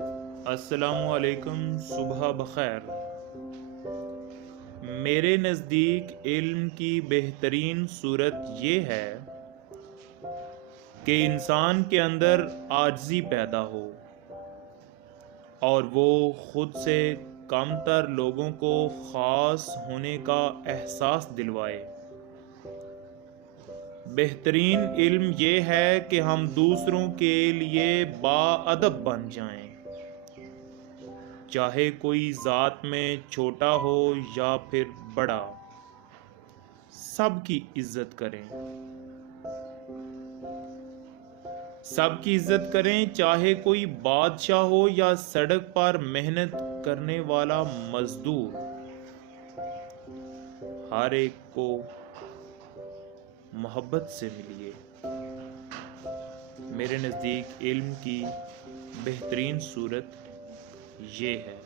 अस्सलामुअलैकुम, सुबह बखैर। मेरे नज़दीक इल्म की बेहतरीन सूरत ये है कि इंसान के अंदर आजिज़ी पैदा हो और वो ख़ुद से कमतर लोगों को ख़ास होने का एहसास दिलवाए। बेहतरीन इल्म ये है कि हम दूसरों के लिए बाअदब बन जाएं, चाहे कोई ज़ात में छोटा हो या फिर बड़ा, सबकी इज्जत करें। सबकी इज्जत करें, चाहे कोई बादशाह हो या सड़क पर मेहनत करने वाला मजदूर। हर एक को मोहब्बत से मिलिए। मेरे नज़दीक इल्म की बेहतरीन सूरत ये है।